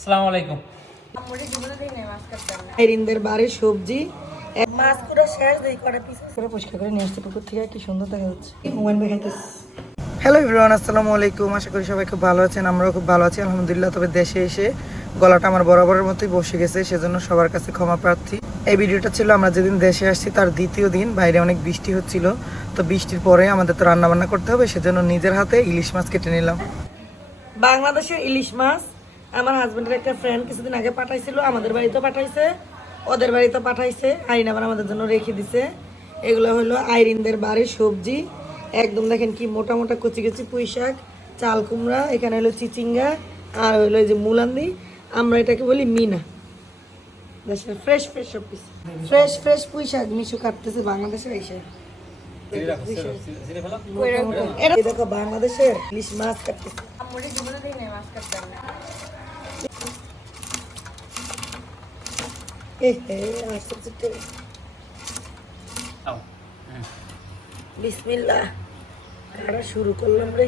আসসালামু আলাইকুম। আইরিনদের বাড়ির সবজি। এক শেষ দেই কটা পিস করে পরিষ্কার করে নিয়ে আসছে পুকুর থেকে কি সুন্দর দেখা যাচ্ছে। মোবাইল দেখাইতেছে হ্যালো ইব্রাহিম আসসালামু আলাইকুম। আশা করি সবাই খুব ভালো আছেন আমরাও খুব ভালো আছি আলহামদুলিল্লাহ। তবে দেশে এসে গলাটা আমার বরাবরের মতোই বসে গেছে সেজন্য সবার কাছে ক্ষমা প্রার্থী। এই ভিডিওটা ছিল আমরা যেদিন দেশে আসছি তার দ্বিতীয় দিন বাইরে অনেক বৃষ্টি হচ্ছিল। তো বৃষ্টির পরে আমাদের তো রান্না বান্না করতে হবে সেজন্য নিজের হাতে ইলিশ মাছ কেটে নিলাম। বাংলাদেশের ইলিশ মাছ আমার হাজবেন্ডের একটা ফ্রেন্ড কিছুদিন আগে পাঠাইছিল আমাদের বাড়িতেও পাঠাইছে ওদের বাড়িতে পাঠাইছে আইন আবার আমাদের জন্য রেখে দিছে। এগুলো হলো আইরিনদের বাড়ির সবজি একদম দেখেন কি মোটা মোটা কচি কচি পুঁই শাক চাল কুমড়া এখানে হলো চিচিঙ্গা আর হলো এই যে মুলান্দি আমরা এটাকে বলি মিনা। দেশের ফ্রেশ ফ্রেশ সব পিস ফ্রেশ ফ্রেশ পুঁই শাক মিশু কাটতেছে বাংলাদেশের এসে। এটা দেখো বাংলাদেশের ইলিশ মাছ কাটতেছে। কাটা শুরু করলাম রে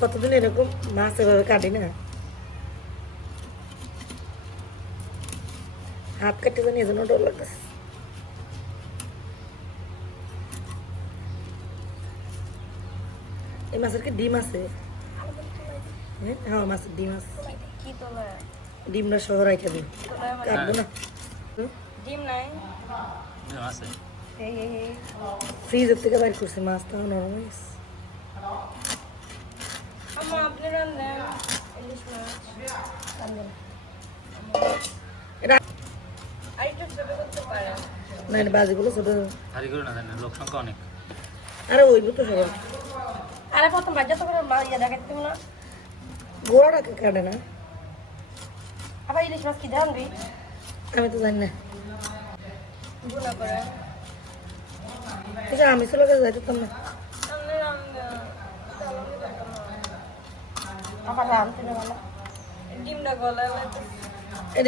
কতদিন এরকম মাছ এভাবে কাটি না হাত কাটতে জানি এজন্য ডর লাগতেছে এই মাছের কি ডিম আছে হ্যাঁ মাছের ডিম আছে ডিমটা সহ রাখা দিই কাটবো না। হুম? ডিম নাই? আছে। এই এই এই। ফ্রিজের থেকে বাইর করছি মাছটা নরম হয়ে গেছে। আম্মা আপনি রান্নেন ইলিশ মাছ? পারেন। না এটা বাজিগুলো ছোট। ভারী করে না জানেন লোক সংখ্যা অনেক। আরে ওইব তো সবার আরে প্রথম বাজ্যা তো করে মা ইয়ে দেখাতে না। গোড়াটাকে কাটে না। আবার ইলিশ মাছ কি জানবি আমি তো জানি না। ঠিক আছে আমি চলে গেছে যাইতাম না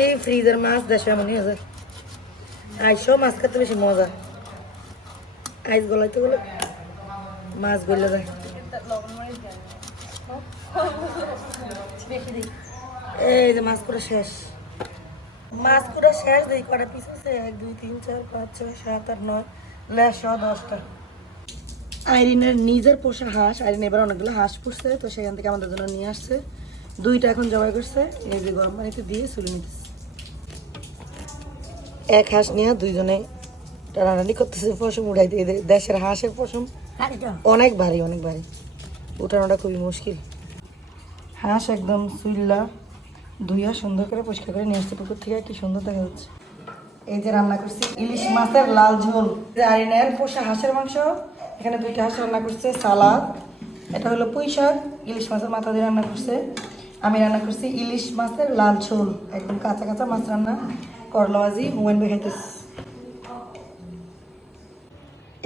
এই ফ্রিজের মাছ দেশে হয়ে যায় আইসো মাছ খেতে বেশি মজা। আইস গলাইতে বলে মাছ গলে যায়। বেশি দিই। এই যে মাছ শেষ। মাছ পুরো শেষ দেই কটা পিস আছে এক দুই তিন চার পাঁচ ছয় সাত আট নয় লেশ দশটা। আইরিনের নিজের পোষা হাঁস আইরিন এবার অনেকগুলো হাঁস পুষছে তো সেখান থেকে আমাদের জন্য নিয়ে আসছে। দুইটা এখন জবাই করছে এই যে গরম পানিতে দিয়ে চুলে নিতেছে। এক হাঁস নিয়ে দুইজনে টানাটানি করতেছে পশম এদের দেশের হাঁসের পশম। অনেক ভারী অনেক ভারী। উঠানোটা খুবই মুশকিল। হাঁস একদম চুল্লা ধুইয়া সুন্দর করে পরিষ্কার করে নিয়ে আসছে পুকুর থেকে কি সুন্দর দেখা যাচ্ছে। এই যে রান্না করছি, ইলিশ মাছের লাল ঝোল। যে আরিনের পোষা হাঁসের মাংস। এখানে দুইটা হাঁস রান্না করছে, সালাদ। এটা হলো পুঁই শাক, ইলিশ মাছের মাথা দিয়ে রান্না করছে। আমি রান্না করছি ইলিশ মাছের লাল ঝোল, একদম কাঁচা কাঁচা মাছ রান্না। করলা ভাজি হুমায়ুন খাইতেছে।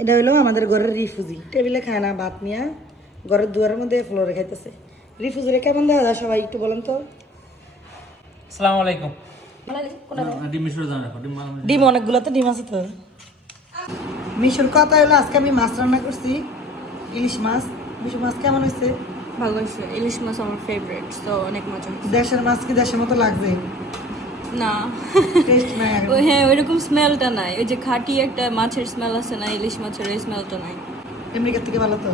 এটা হলো আমাদের ঘরের রিফুজি। টেবিলে খায় না ভাত নিয়ে, ঘরের দুয়ারের মধ্যে ফ্লোরে খাইতেছে। রিফুজিরে কেমন দেখা যায় সবাই একটু বলেন তো? আসসালামু আলাইকুম। মানে ডিম অনেকগুলো তো ডিম আছে তো। মিশুর কথা হলো আজকে আমি মাছ রান্না করছি ইলিশ মাছ। মিশু মাছ কেমন হয়েছে? ভালো হয়েছে। ইলিশ মাছ আমার ফেভারিট তো অনেক মজা দেশের মাছ কি দেশের মতো লাগবে? না। টেস্ট নাই ওই হ্যাঁ ওইরকম স্মেলটা নাই। ওই যে খাঁটি একটা মাছের স্মেল আছে না ইলিশ মাছের ওই স্মেলটা নাই। আমেরিকার থেকে ভালো তো।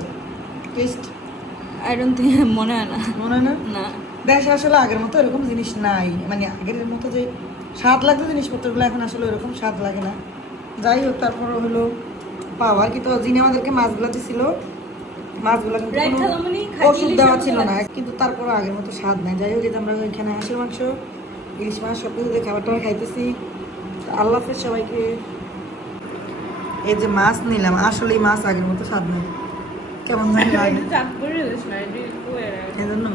টেস্ট আই ডোন্ট থিঙ্ক মনে হয় না মনে হয় না না দেশে আসলে আগের মতো এরকম জিনিস নাই। মানে আগের মতো যে স্বাদ লাগতো জিনিসপত্রগুলো এখন আসলে ওরকম স্বাদ লাগে না। যাই হোক তারপর হলো পাওয়ার কি তো যিনি আমাদেরকে মাছগুলো দিছিল মাছগুলো কিন্তু মানে ওষুধ দেওয়া ছিল না। কিন্তু তারপর আগের মতো স্বাদ নাই। যাই হোক যে আমরা এখানে হাঁসের মাংস ইলিশ মাছ সব কিছু খাবার টাবার খাইতেছি আল্লাহ হাফেজ সবাইকে। এই যে মাছ নিলাম। আসলে মাছ আগের মতো স্বাদ নাই। কেমন জানি লাগে এই জন্য